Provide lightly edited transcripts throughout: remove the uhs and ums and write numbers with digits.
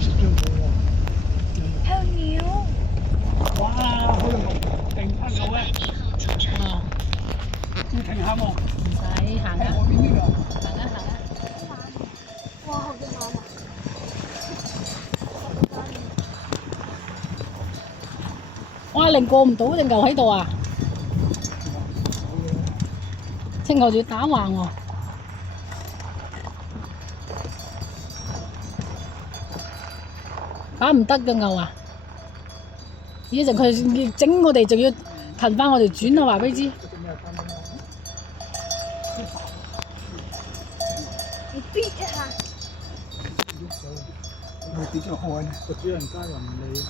有鳥。哇！好定翻到咧。哦，要停下喎。唔使行喺啊，海邊呢度。行啊行啊。哇，好多馬啊！哇！你過唔到隻牛喺度啊？隻牛仲要打橫喎。打唔得嘅牛啊！一陣佢整我哋，仲要騰翻我哋轉啊！話俾你知。你逼一下。會跌咗海呢？個主人家又唔理。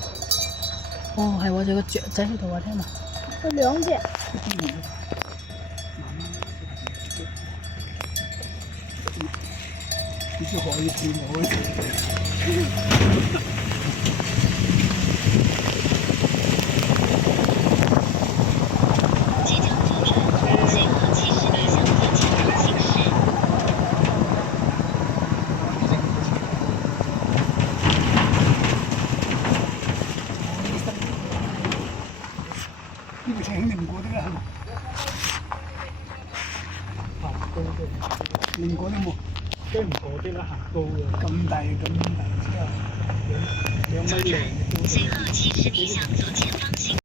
哦，係喎，仲有個雀仔喺度啊！聽嘛。有兩隻。跌咗海要跳海。即将左转，随后70米向左前方行驶。呢個請你唔過得啦，係嘛？行高啲，唔過得冇，驚唔過得啦，行高嘅。咁大之後，2米零。随后70米向左前方行